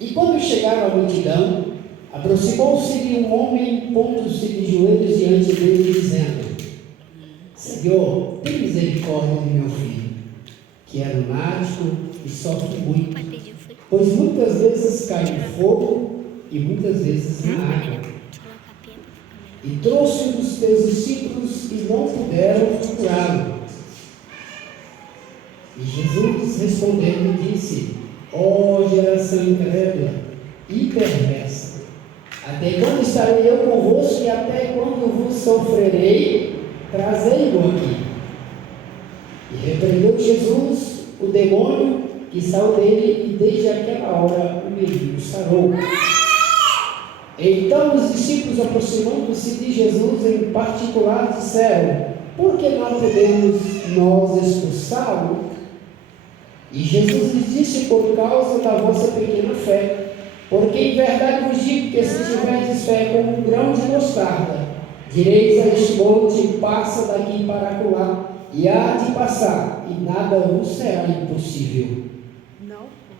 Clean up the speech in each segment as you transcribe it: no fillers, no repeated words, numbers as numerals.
E quando chegaram à multidão, aproximou-se-lhe um homem, pondo-se de joelhos diante dele, dizendo: Senhor, tem misericórdia de meu filho, que é lunático e sofre muito, pois muitas vezes cai no fogo e muitas vezes na água. E trouxe um dos teus discípulos e não puderam curá-lo. E Jesus respondendo disse: Ó geração incrédula e perversa, até quando estarei eu convosco e até quando vos sofrerei? Trazei-o aqui. E repreendeu Jesus o demônio que saiu dele, e desde aquela hora o menino sarou. Então os discípulos, aproximando-se de Jesus em particular, disseram: Por que não podemos nós expulsá-lo? E Jesus lhes disse: Por causa da vossa pequena fé. Porque em verdade vos digo que se tiverdes fé como um grão de mostarda, direis a este monte: passa daqui para acolá, e há de passar, e nada vos será impossível.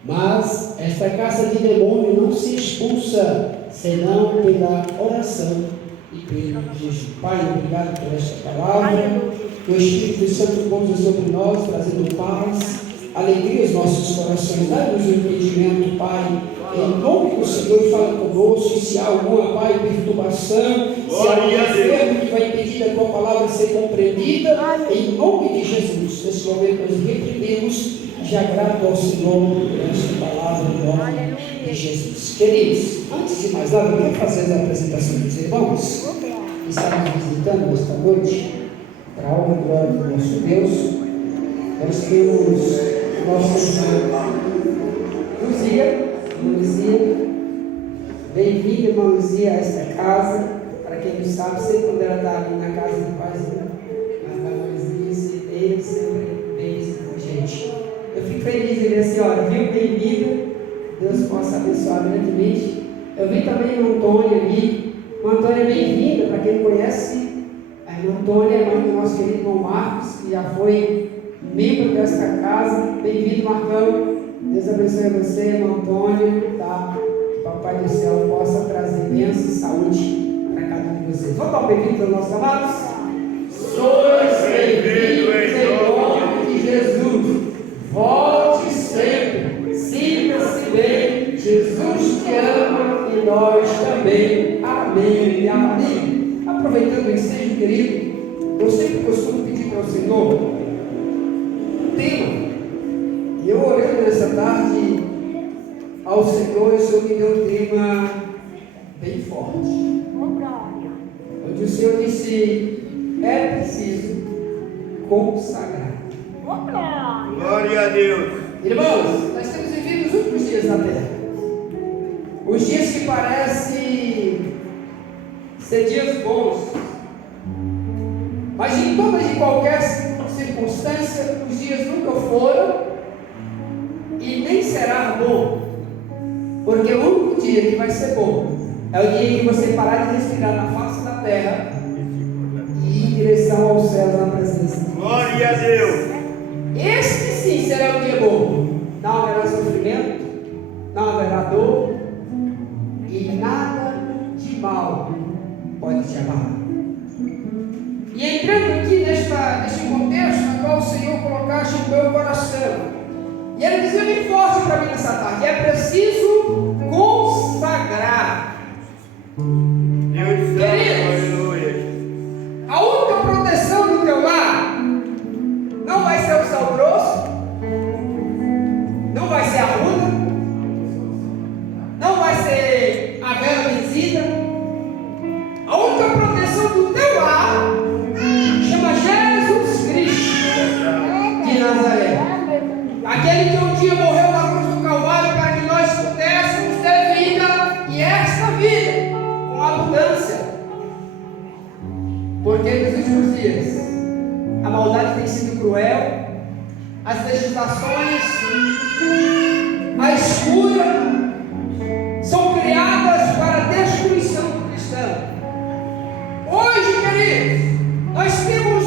Mas esta caça de demônio não se expulsa senão pela oração e pelo jejum. Pai, obrigado por esta palavra. Que o Espírito Santo pousa sobre nós, trazendo paz, alegria aos nossos corações. Dá-nos o entendimento, Pai. Em nome do Senhor, fala conosco. Se há alguma, Pai, perturbação, se há algum enfermo que vai impedir a tua palavra ser compreendida, em nome de Jesus, nesse momento nós repreendemos. Já grato ao Senhor por esta palavra em nome de Jesus. Queridos, antes de mais nada, eu quero fazer as apresentações dos irmãos que estão nos visitando esta noite, para a honra e glória do nosso Deus. Nós temos nossa irmã Luzia. Bem-vinda, irmã Luzia, a esta casa. Para quem não sabe, sempre quando ela está ali na casa do Paizinho, na Luzia, ele sempre vem visitar com a gente. Eu fico feliz de ver a senhora, viu? Bem-vinda. Deus possa abençoar grandemente. Eu vi também o Antônio ali. O Antônio é bem-vinda, para quem não conhece. A irmã Antônia é mãe do nosso querido irmão Marcos, que já foi membro desta casa. Bem-vindo, Marcão. Deus abençoe você, irmão Antônio. Tá? Que o Papai do Céu possa trazer bênção e saúde para cada um de vocês. Vamos dar um bem-vindo aos nossos amados? Sois bem-vindos em nome de Jesus. Volte sempre, sinta-se bem, Jesus te ama e nós também. Amém e amém. Aproveitando o ensejo, querido, eu sempre costumo pedir para o Senhor um tema, e eu orando nessa tarde ao Senhor, o Senhor me deu um tema bem forte, onde o Senhor disse: é preciso consagrar. Glória a Deus. Irmãos, nós temos vivido os últimos dias na terra. Os dias que parecem ser dias bons, mas em toda e qualquer circunstância, os dias nunca foram e nem será bom. Porque o único dia que vai ser bom é o dia que você parar de respirar na face da terra e ir em direção ao céu na presença de Deus. Glória a Deus. Este sim será um dia bom. Não haverá sofrimento, não haverá dor, e nada de mal pode te abalar. E entrando aqui neste contexto no qual o Senhor colocaste no meu coração, e ele dizia bem forte para mim nessa tarde: é preciso consagrar. Queridos, a única proteção do teu lar não vai ser o sal grosso, não vai ser a ruda, não vai ser a vela benzida. A única proteção do teu lar chama Jesus Cristo de Nazaré, aquele que um dia morreu na cruz do Calvário para que nós pudéssemos ter vida, e esta vida com abundância. Porque nos últimos dias a maldade tem sido cruel, as legislações, a escura, são criadas para a destruição do cristão. Hoje, queridos, nós temos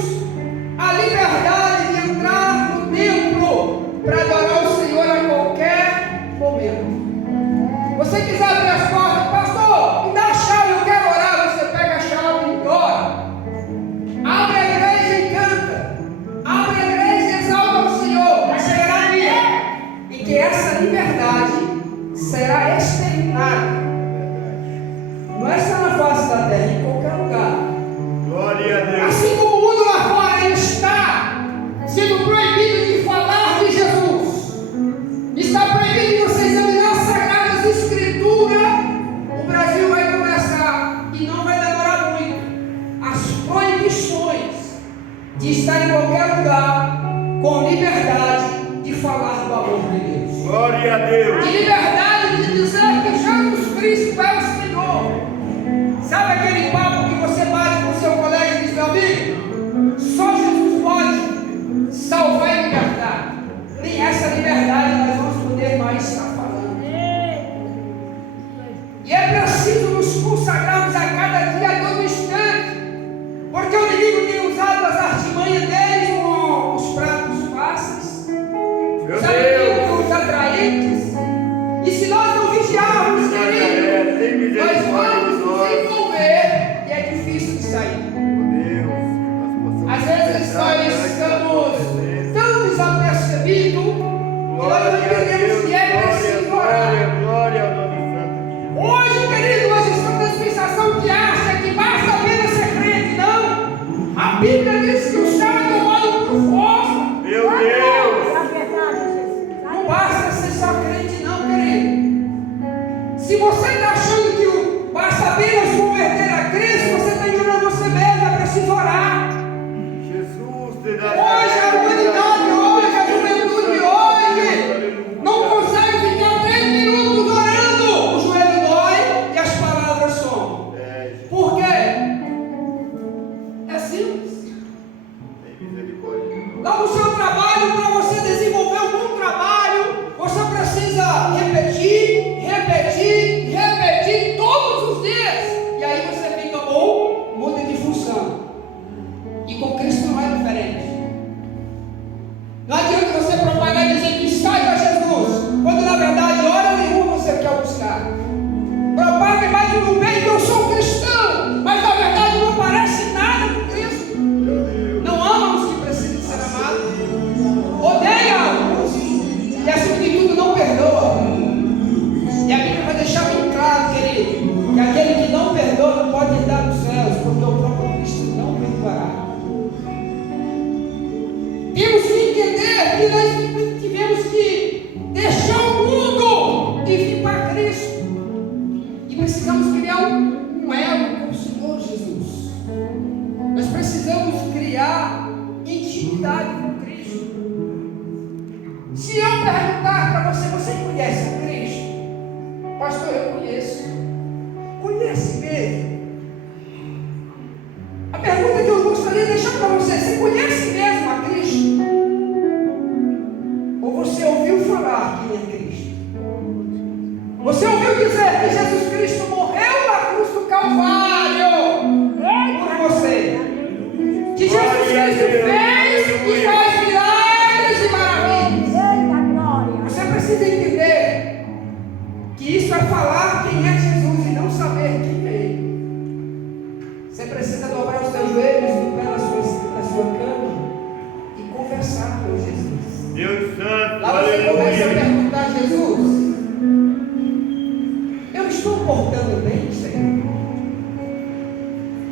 a liberdade de entrar no templo para adorar o Senhor a qualquer momento. você quiser abrir as portas, pastor, me dá a chave, eu quero orar, você pega a chave e ora. Abre a igreja e canta. Abre a igreja e exalta o Senhor. Mas chegará dia em que essa liberdade será exterminada. Não é só na face da terra, em qualquer lugar. Glória a Deus. Assim como o mundo lá fora está sendo proibido de falar de Jesus, está proibido de você examinar as Sagradas Escrituras, o Brasil vai começar, e não vai demorar muito, as proibições de estar em qualquer lugar com liberdade de falar do amor de Deus. Glória a Deus. De liberdade de dizer que Jesus Cristo é o Senhor. Sabe aquele papo que você bate com o seu colega e diz: meu amigo, só Jesus pode salvar e libertar. Nem essa liberdade nós vamos poder mais estar falando. E é preciso nos consagrarmos a cada dia, a todo instante, porque o inimigo tem usado as artimanhas deles com os pratos fáceis, Meu os Deus. amigos atraentes. E se nós não vigiarmos, querido, Tem nós misericórdia de vamos nos nós. envolver e é difícil de sair. Meu Deus. Nós Às possamos vezes entrar nós diante da estamos tua presença. tão desapercebidos que nós não entendemos que é preciso orar. Glória ao nome santo de Jesus. Hoje, querido, nós estamos na dispensação que acha que basta apenas ser crente. Não! A Bíblia diz que o céu é tomado por força. Meu Deus. Não basta ser só crente, não, querido. Se você está achando que basta apenas converter a Cristo, você está enganando você mesmo. É preciso orar. Jesus te dá. Hoje, a humanidade, hoje, a juventude, hoje, não consegue ficar 3 minutos orando. O joelho dói e as palavras somem. Por quê? É simples. Tem misericórdia de nós. Lá no seu trabalho, para você desenvolver um bom trabalho, você precisa repetir, repetir, repetir todos os dias. E aí você fica bom, muda de função. E com Cristo não é diferente. Não adianta você propagar e dizer que saiba Jesus, quando na verdade hora nenhuma você quer buscar. Propaga e bate no peito que eu sou cristão, mas na verdade não parece nada com Cristo. Não ama os que precisam ser amados, odeia-os, e acima de tudo não perdoa. E a Bíblia vai deixar bem claro, querido, que aquele que não perdoa não pode entrar nos céus, porque o próprio Cristo não perdoará. Temos que entender que nós tivemos que deixar o mundo e vir para Cristo. E precisamos criar um elo com o Senhor Jesus. Nós precisamos criar intimidade com Cristo. Se eu perguntar para você, você conhece a Cristo? Pastor, eu conheço. Conhece mesmo? A pergunta que eu gostaria de deixar para você: você conhece mesmo a Cristo? Ou você ouviu falar quem é Cristo? Você ouviu dizer que Jesus Cristo morreu na cruz do Calvário por você? Que Jesus Cristo fez e faz milagres e maravilhas. Você precisa entender que isso é falar quem é Jesus e não saber quem veio. Você precisa dobrar os seus joelhos no pé da sua cama e conversar com Jesus. Deus santo, Lá você começa a aleluia. perguntar: Jesus, eu estou portando bem, Senhor?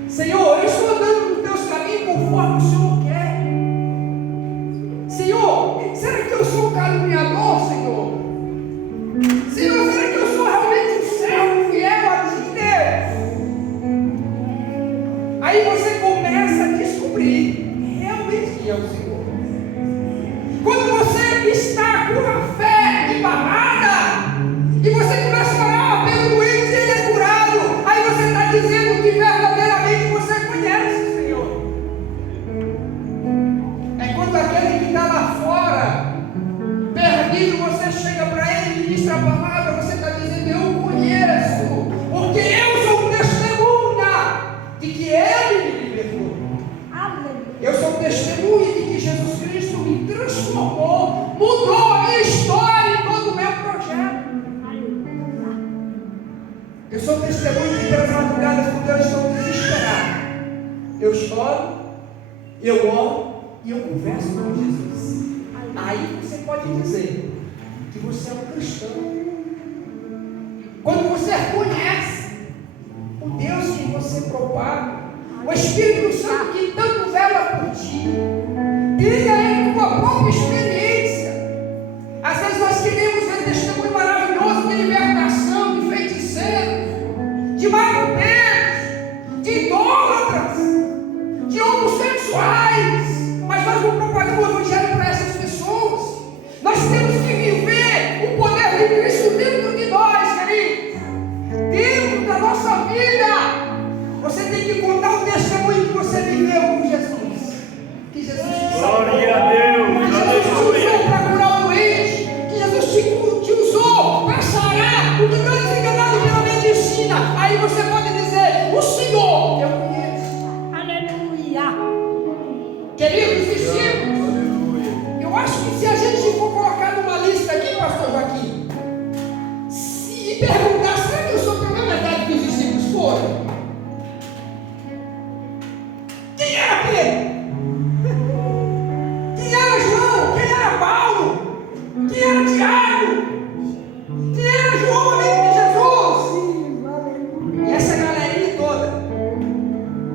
Senhor, eu estou andando nos teus caminhos conforme o Senhor quer. Senhor, será que eu sou um caluniador, Senhor? Senhor, será que eu sou realmente um servo fiel a ti, Deus? Aí você começa a descobrir realmente quem é o Senhor. Quando você está com a fé embarrada e você começa a orar pelo doente e ele é curado, Eu sou testemunho que pelas madrugadas, quando eu estou desesperado, eu choro, eu oro e eu converso com Jesus. Aí você pode dizer que você é um cristão. Quando você conhece o Deus que você propaga, o Espírito Santo que tanto vela por ti, tenha ele tua própria experiência. Às vezes nós queremos ver testemunho maravilhoso de libertação, de feiticeiros, de marombeiros, de idólatras, de homossexuais, mas nós não propagamos o Evangelho para essas pessoas. Nós temos que viver o poder de Cristo dentro de nós, queridos, dentro da nossa vida. Você tem que contar o testemunho que você viveu com Jesus. Que Jesus te salvou. Glória a Deus. Que Jesus te usou para curar o doente. Que Jesus te usou para sarar o que está desenganado pela medicina. Aí você pode dizer: o Senhor eu conheço. Aleluia. Queridos discípulos, Aleluia. eu acho que se a gente for colocar numa lista aqui, pastor Joaquim, e perguntar: será que eu sou para a mesma idade que os discípulos foram? Quem era Pedro? Quem era João? Quem era Paulo? Quem era Tiago? Quem era João, amigo de Jesus? E essa galerinha toda,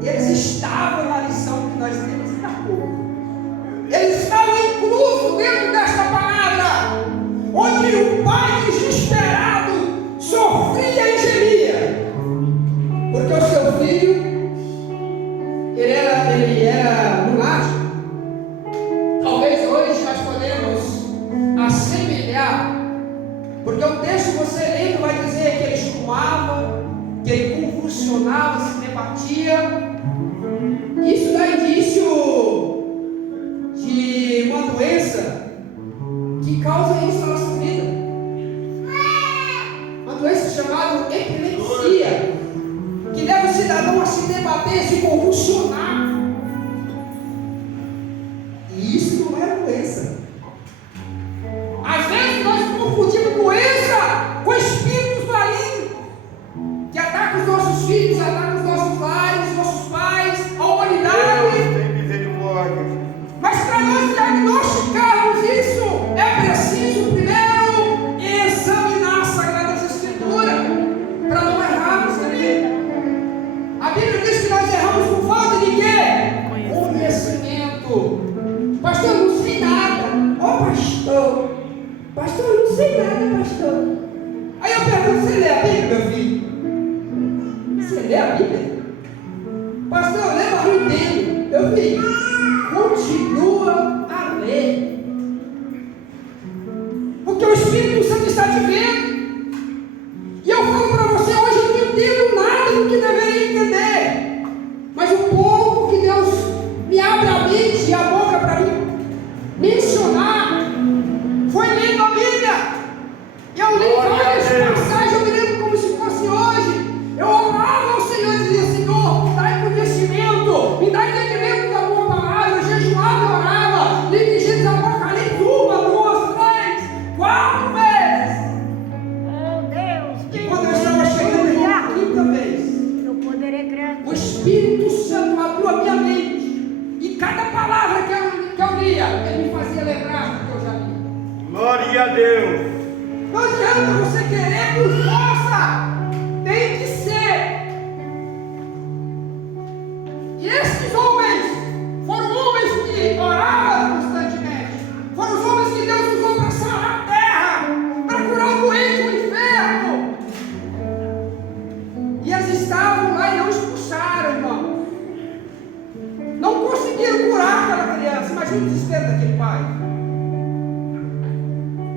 eles estavam na lição que nós temos ainda há pouco. Eles estavam inclusos dentro desta palavra, onde o pai desesperado sofria e gemia, porque o seu filho ele era lunático. Talvez hoje nós podemos assemelhar, porque o texto você lendo vai dizer que ele espumava, que ele convulsionava, se debatia. Isso dá indício de uma doença que causa isso na nossa vida. Uma doença chamada epilepsia, que leva o cidadão a se debater, se convulsionar. E isso não é doença. Às vezes nós confundimos doença com espíritos malignos que atacam os nossos filhos, atacam os nossos lares, nossos pais, a humanidade. Deus tem misericórdia. Mas para nós diagnosticarmos isso, é preciso primeiro examinar as Sagradas Escrituras para não errarmos, querido. A Bíblia diz que nós erramos por falta de quê? Conhecimento. Pastor, eu não sei nada. Ó pastor, eu não sei nada, pastor. Aí eu pergunto: você lê a Bíblia, meu filho? Você lê a Bíblia? Pastor, eu leio, mas não entendo. Meu filho, continua a ler, porque o Espírito Santo está te vendo. E eu falo para você hoje: eu não entendo nada do que deveria entender, mas o pouco que Deus me abre a mente e a boca para mim mencionar foi lendo a Bíblia. Eu li várias passagens, eu me lembro como se fosse hoje. Eu orava ao Senhor e dizia: Senhor, dai conhecimento, me dá entendimento da tua palavra. Eu jejuava e orava, li de Gênesis Apocalipse 1, 2, 3, 4 vezes. Oh Deus. E quando eu estava chegando na quinta vez, Eu poderei crer. o Espírito Santo abriu a minha mente, e cada palavra que eu lia, ele me fazia lembrar do que eu já li. Glória a Deus. Não adianta você querer por força, tem que ser. E esses homens foram homens que oravam constantemente, foram os homens que Deus usou para sarar a terra, para curar o doente, o enfermo. E eles estavam lá e não expulsaram, irmão. Não conseguiram curar aquela criança. Imagina o desespero daquele pai.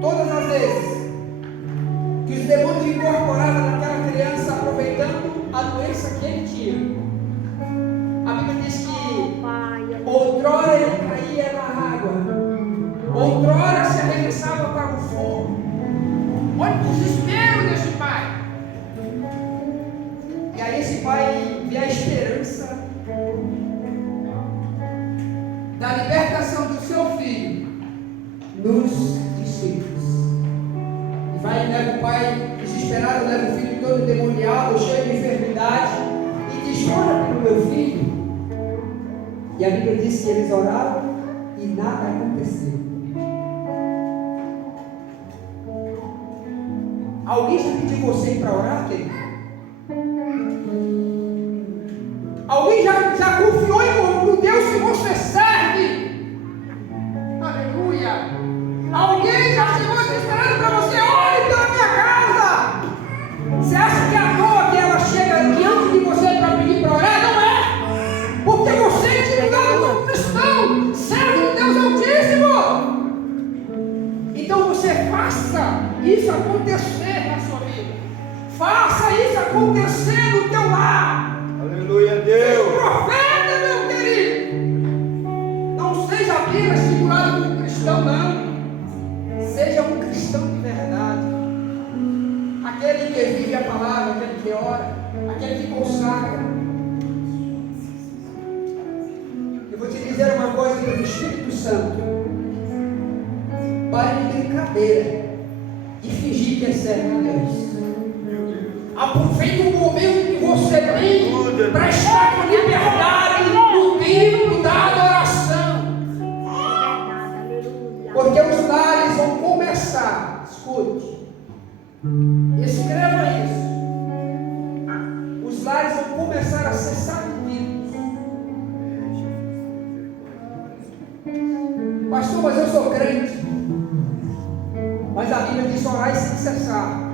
Todas as vezes que os demônios incorporavam naquela criança, aproveitando a doença que ele tinha. A Bíblia diz que Pai. outrora ele caía na água, outrora se arremessava para o fogo. Olha o desespero desse pai. E aí esse pai vê a esperança da libertação do seu filho nos discípulos. E vai e leva o pai desesperado, leva o filho todo endemoniado, cheio de enfermidade, e diz: ora pelo meu filho. E a Bíblia diz que eles oraram e nada aconteceu. Alguém já pediu você para orar, querido? Alguém já confiou no Deus que você serve? Aleluia! Alguém já chegou esperando para você: ore pela minha casa. Você acha que é à toa que ela chega diante de você para pedir para orar? Não é! Porque você é indignado como cristão, servo do Deus Altíssimo. Então você faça isso acontecer na sua vida. Faça isso acontecer no teu lar. Aleluia, Deus. Seja um profeta, meu querido. Não seja apenas figurado como cristão, não. Seja um cristão de verdade. Aquele que vive a palavra, aquele que ora, aquele que consagra. Eu vou te dizer uma coisa pelo Espírito Santo. Pare de brincadeira, de fingir que é servo de Deus. Aproveite o momento que você tem para estar com liberdade no livro da adoração. Porque os lares vão começar, escute, escreva isso. Os lares vão começar a ser sacudidos. Pastor, mas eu sou crente. Mas a Bíblia diz: orai sem cessar.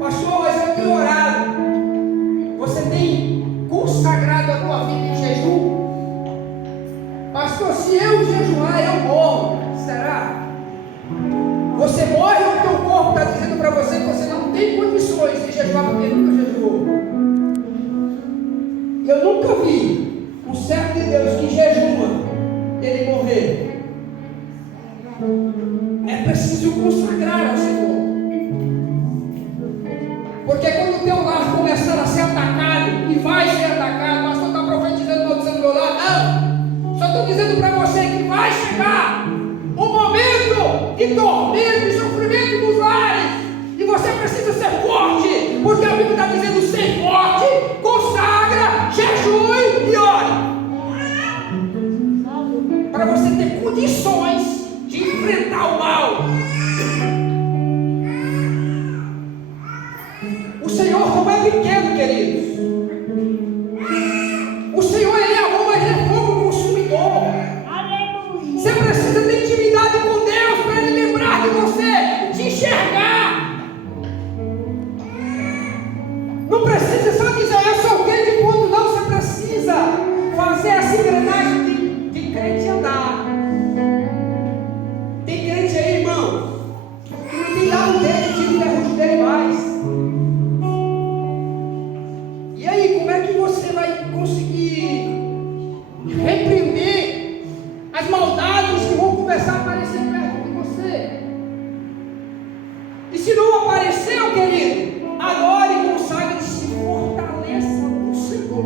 Pastor, mas eu tenho orado. Você tem consagrado a tua vida em jejum? Pastor, se eu jejuar, eu morro. Será? Você morre ou o teu corpo está dizendo para você que você não tem condições de jejuar porque nunca jejuou? Eu nunca vi um servo de Deus que jejua ele morrer. É preciso consagrar ao Senhor. Porque quando o teu lar começar a ser atacado, e vai ser atacado, pastor está profetizando, não dizendo do meu lado, não. Só estou dizendo para você que vai chegar um momento de tormento e sofrimento nos lares. E você precisa ser forte, porque a Bíblia está dizendo: ser forte, consagra, jejue e ore. Para você ter condições de enfrentar o mal. O Senhor não é pequeno, queridos. O Senhor, Ele é amor, mas Ele é fogo consumidor. Você precisa ter intimidade com Deus para Ele lembrar de você, te enxergar. Não precisa só dizer: eu sou crente de ponto, não. Você precisa fazer essa engrenagem de crente andar. Tem crente aí, irmão, que não tem dado dele, tira o ferrugem dele mais. E aí, como é que você vai conseguir repreender as maldades que vão começar a aparecer perto de você? E se não apareceu, querido, adore, consagre e se fortaleça no Senhor.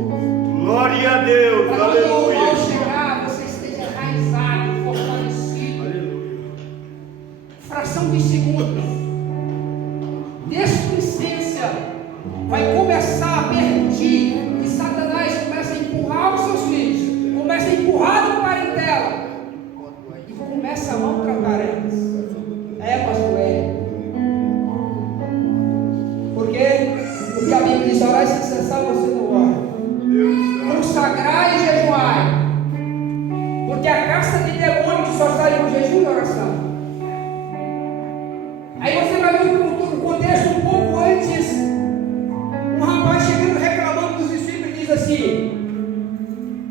Glória a Deus. Para quando o mal Aleluia. chegar, você esteja enraizado, fortalecido. Aleluia. Fração de segundos, displicência vai começar a permitir que Satanás comece a empurrar os seus filhos, comece a empurrar a parentela e começa a maltratar elas. Pastor Hélio. Por quê? Porque a Bíblia diz: orar sem cessar, você não ora. Consagrar e jejuar. Porque a caça de demônios só sai no jejum e oração. Aí você vai ver o contexto um pouco antes. Um rapaz chegando reclamando dos discípulos e diz assim: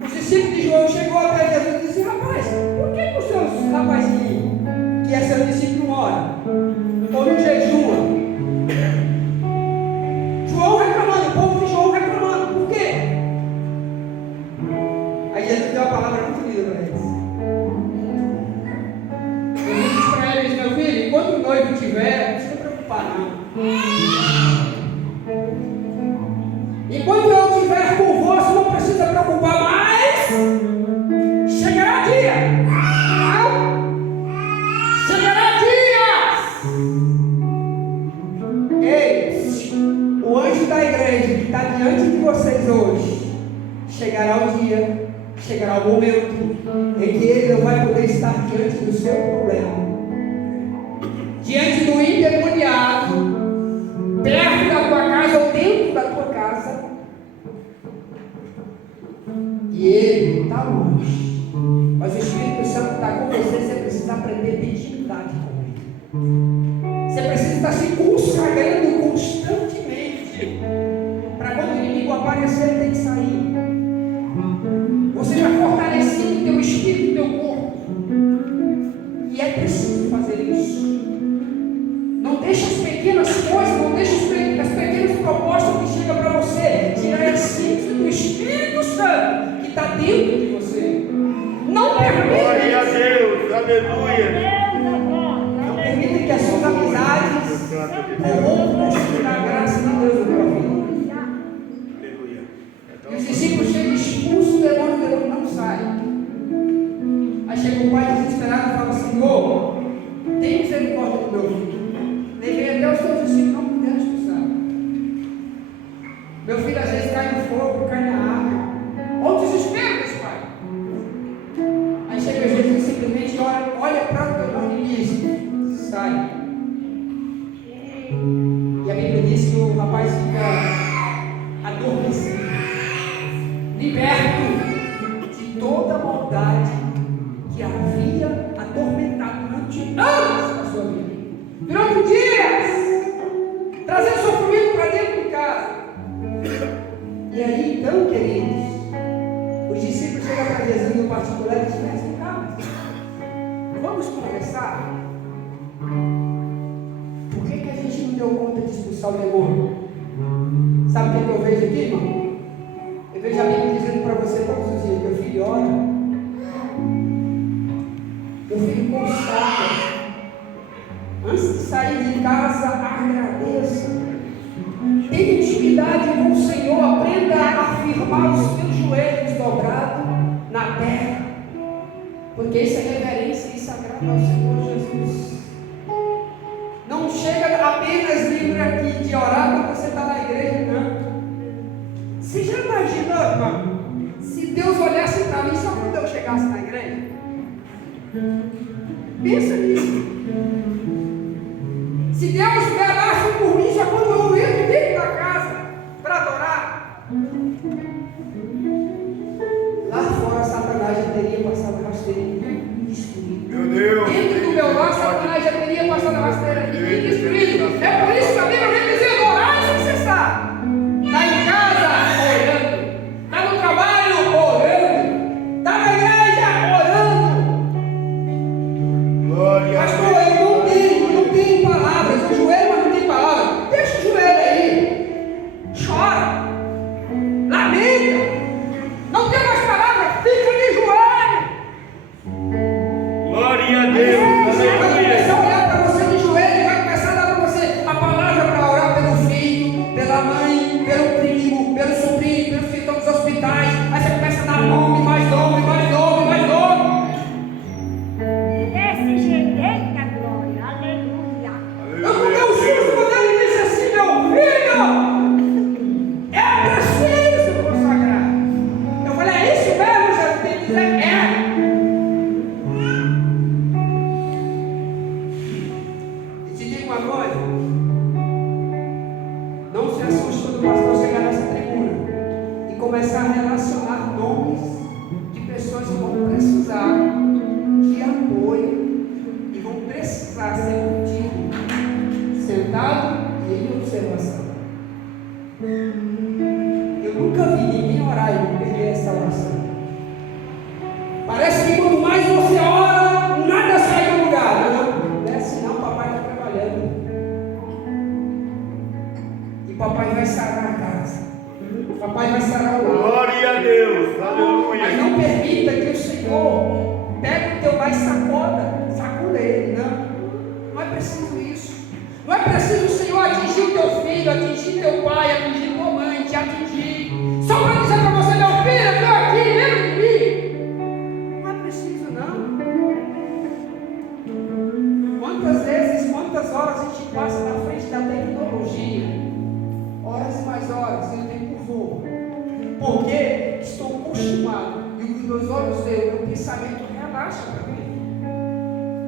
os discípulos de João chegou até Jesus e disse: rapaz, por que os seus rapazinhos, que é seu discípulo, não ora? Ou não jejua? João reclamando, o povo de João reclamando, por quê? Aí Jesus deu uma palavra muito linda para eles. Jesus disse para eles: meu filho, enquanto o noivo tiver, não precisa preocupar não. Enquanto eu estiver convosco, não precisa preocupar mais. Chegará dia. Chegará dia diante de vocês hoje, chegará o dia, chegará o momento em que ele não vai poder estar diante do seu problema, diante do endemoniado, perto da tua casa ou dentro da tua casa, e ele está longe, mas o Espírito Santo está com você. Você precisa aprender a ter intimidade com ele. Você precisa estar se consagrando constantemente, para quando o inimigo aparecer, ele tem que sair. Você já fortalecido o teu espírito e o teu corpo, e é preciso fazer isso. Não deixe as pequenas coisas, não deixe as pequenas propostas que chegam para você tirar a essência do Espírito Santo que está dentro de você. Não permita. Glória a Deus, aleluia. Não permita que as suas amizades corrompam a graça de Deus na tua vida. Aleluia. E os discípulos chegam expulsos do demônio não sai. Aí chega o pai desesperado e fala: Senhor, tem misericórdia do meu filho. Levei até os teus discípulos, não puderam expulsar. Meu filho às vezes cai no fogo, cai na água. Olha o desespero desse pai. Aí chega Jesus e simplesmente olha para o teu nome e diz: sai. E a Bíblia diz que o rapaz fica adormecido, liberto de toda a maldade que havia atormentado durante anos da sua vida, durante dias, trazendo sofrimento para dentro de casa. E aí então, queridos, os discípulos chegam para Jesus no particular e dizem: vem cá, vamos conversar. Por que a gente não deu conta de expulsar o demônio? Sabe o que eu vejo aqui, irmão? Eu vejo a Bíblia dizendo para você todos os dias: meu filho, ora, meu filho, consagra. Antes de sair de casa, agradeça. Tenha intimidade com o Senhor. Aprenda a firmar os teus joelhos dobrados na terra, porque isso é reverência e sagrado ao Senhor Jesus. Não chega apenas livre aqui de orar quando você está na igreja, não. Você já imaginou, irmão, se Deus olhasse para mim só quando eu chegasse na igreja? Pensa nisso. Se Deus velasse por mim só quando eu entro dentro da casa para adorar, lá fora Satanás já teria passado a rasteira e destruído. Meu Deus. Dentro do meu lar, Satanás já teria passado a rasteira e destruído. É por isso que a Bíblia vem dizer: orar sem cessar. Está em casa orando, está no trabalho orando, está na igreja orando. Glória a Pastor, Deus. eu não tenho palavras, eu joelho, mas não tenho palavras. Deixa o joelho aí, chora, lamenta, não tem mais palavras, fica de joelho. Glória a Deus, Vai começar a aleluia. olhar para você de joelho e vai começar a dar para você a palavra para orar pelo filho, pela mãe, pelo primo, pelo sobrinho, pelos que estão nos hospitais. Aí você começa a dar nome, mais nome, mais nome, mais nome. Desse jeito, eita glória, aleluia. Eu tomei um susto quando ele disse assim: meu filho, é preciso consagrar. Eu falei: é isso mesmo, Jesus? Tem que dizer: é. E te digo uma coisa: não se assuste quando o pastor chegar nessa tribuna e começar a relacionar nomes de pessoas que vão precisar de apoio e vão precisar ser contigo, sentado e em observação. Eu nunca vi ninguém orar e não perder essa oração. Parece que quanto mais você ora, nada sai do lugar. Não é assim não, papai está trabalhando. E papai vai sarar a casa. Papai vai sarar o lar. Glória a Deus, Mas aleluia. não permita que o Senhor pegue o teu lar e sacuda ele. Não é preciso isso. Não é preciso o Senhor atingir o teu filho, atingir teu pai, atingir tua mãe, te atingir, só para dizer para você: meu filho, eu estou aqui, lembra de mim. Não é preciso, não. Quantas vezes, quantas horas a gente passa na frente da tecnologia? Horas e mais horas, e o tempo voa. porque estou consumado. E o que meus olhos veem, o meu pensamento relaxa para mim.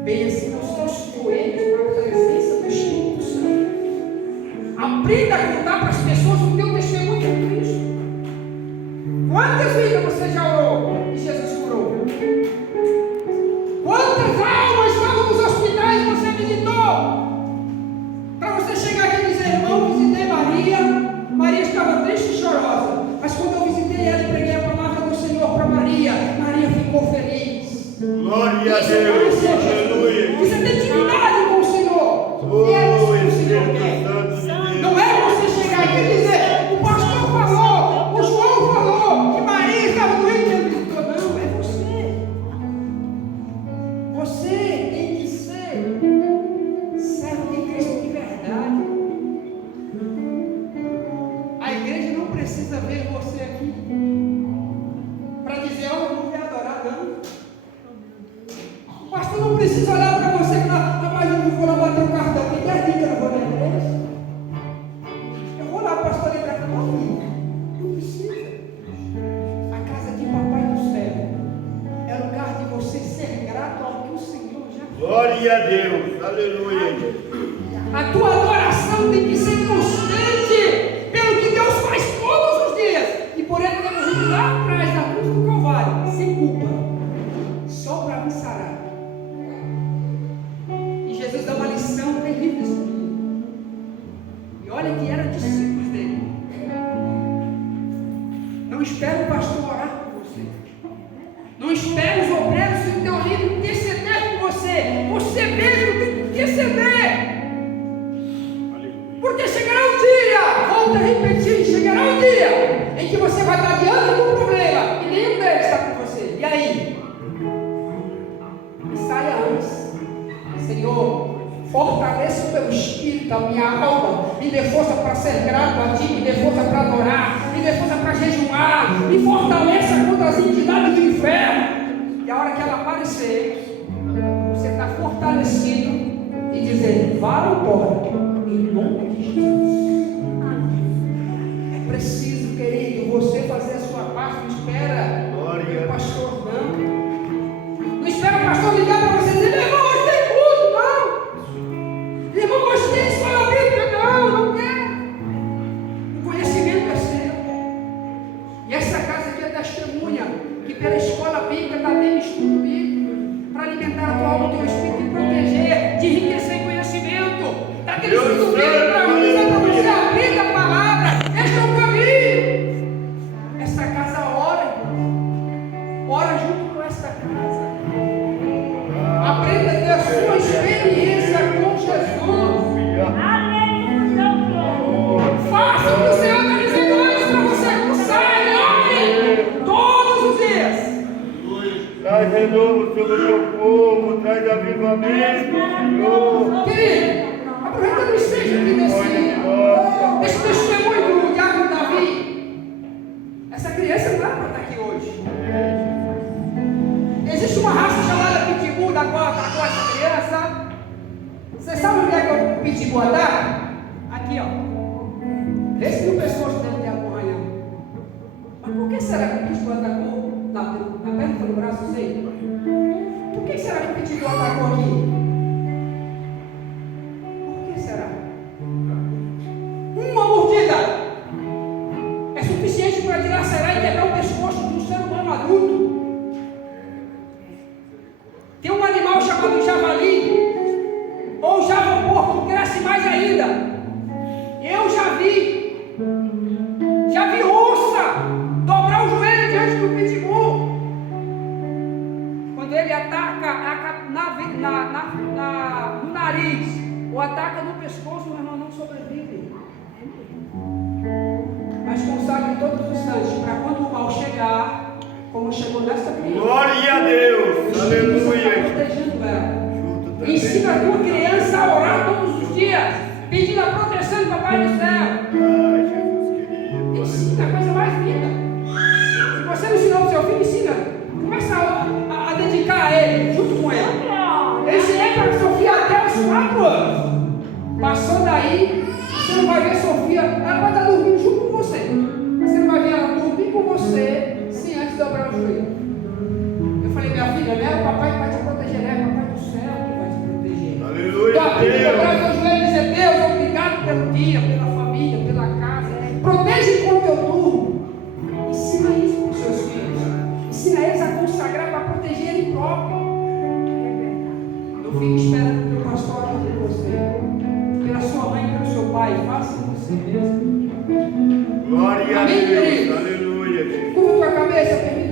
Bem assim os teus joelhos na presença do Espírito Santo. Aprenda a contar para as pessoas o teu testemunho de Cristo. Quantas vidas você já orou e Jesus curou? Quantas almas estavam nos hospitais e você visitou? Para você chegar aqui e dizer, irmão, visitei Maria. Maria estava triste e chorosa. Mas quando eu visitei ela e preguei a palavra do Senhor para Maria, Maria ficou feliz. Glória a Deus. Aleluia. Isso é ter intimidade com o Senhor. É isso que o Senhor quer. Não é você chegar aqui e dizer, o pastor falou, o João falou, que Maria estava doente e ele visitou. Não, é você. Você tem que ser servo de Cristo de verdade. A igreja não precisa ver você aqui para dizer, olha, eu vou me adorar, não. O pastor não precisa olhar para você e falar, rapaz, eu não vou lá bater o cartão, tem 10 dias que eu não vou na igreja. Eu vou lá, pastor, lembrar para mim. Não precisa. A casa de papai do céu é lugar de você ser grato ao que o Senhor já fez. Glória a Deus. Aleluia. A tua adoração tem que ser constante pelo que Deus faz todos os dias. E por ele temos ido lá atrás da cruz do Calvário, sem culpa, só para me sarar. E Jesus dá uma lição terrível nesse mundo. E olha que eram discípulos dele. Não espere o pastor orar por você. Não espere os obreiros do teu livro interceder por você. Você mesmo tem que interceder. Porque chegará um dia, volto a repetir, chegará um dia em que você vai estar diante do problema e nenhum deles está com você. E aí? E saia antes. Senhor, fortaleça o meu espírito, a minha alma, me dê força para ser grato a Ti, me dê força para adorar, me dê força para jejuar, me fortaleça contra as entidades do inferno. E a hora que ela aparecer, você está fortalecido e dizer, vá embora, em nome de Jesus. É preciso, querido, você fazer a sua parte. Não espera o pastor, não. Não espera o pastor ligar para você e dizer, meu irmão, hoje tem culto, não. Meu irmão, hoje tem escola bíblica, não quero. O conhecimento é seu. E essa casa aqui é testemunha que pela escola bíblica está tendo estudo bíblico para alimentar a tua alma, o teu espírito e proteger, de enriquecer conhecimento. Daquele estudo bíblico para mim, para você abrir a palavra. Este é o caminho. Esta casa ora, ora junto com esta casa. Aprenda a ter a sua experiência com Jesus. Faça o que o Senhor está dizendo hoje para você almoçar e ore todos os dias. Traz renovo sobre o meu povo, traz avivamento, Senhor. Querido, aproveita o esteja aqui desse testemunho do diácono Davi. Essa criança não era para estar aqui hoje. Existe uma raça chamada Pitbull, da qual atacou essa criança. Você sabe onde é que o Pitbull ataca? Aqui, ó. Vê se no pescoço deve ter algum arranhão. Mas por que será que o Pitbull atacou na perna do braço, sei? Por que será que o Pitbull atacou aqui? Por que será? Uma mordida é suficiente para dilacerar e quebrar o pescoço de um ser humano adulto. Tem um animal chamado javali, ou javapor, que cresce mais ainda. Eu já vi onça dobrar o joelho diante do pitbull. Quando ele ataca no nariz, ou ataca no pescoço, meu irmão não sobrevive. Mas consagre todos os instantes, para quando o mal chegar, como chegou nessa criança. Glória a Deus. Aleluia. Protegendo ela. Ensina a tua criança a orar todos os dias, pedindo a proteção do Papai do Céu. Ai, Jesus querido. Ensina a coisa mais linda. Se você não ensinou o seu filho, ensina. Começa a dedicar a ele, junto com ele. Eu ensinei para a Sofia até os 4 anos. Passou daí, você não vai ver a Sofia, ela vai estar dormindo junto com você. Mas você não vai ver ela dormir com você. filha, né? O papai que vai te proteger, né? O papai do céu que vai te proteger. Aleluia, Tua filha Deus. dobrar seus joelhos e dizer: Deus, obrigado pelo dia, pela família, pela casa. Protege enquanto eu durmo. Ensina isso para os seus filhos. Ensina eles a consagrar para proteger ele próprio. Não fique esperando que o pastor ore por você. Pela sua mãe, pelo seu pai. Faça você mesmo. Glória a Amém, Deus. queridos? Aleluia, Deus. Curva tua cabeça, permita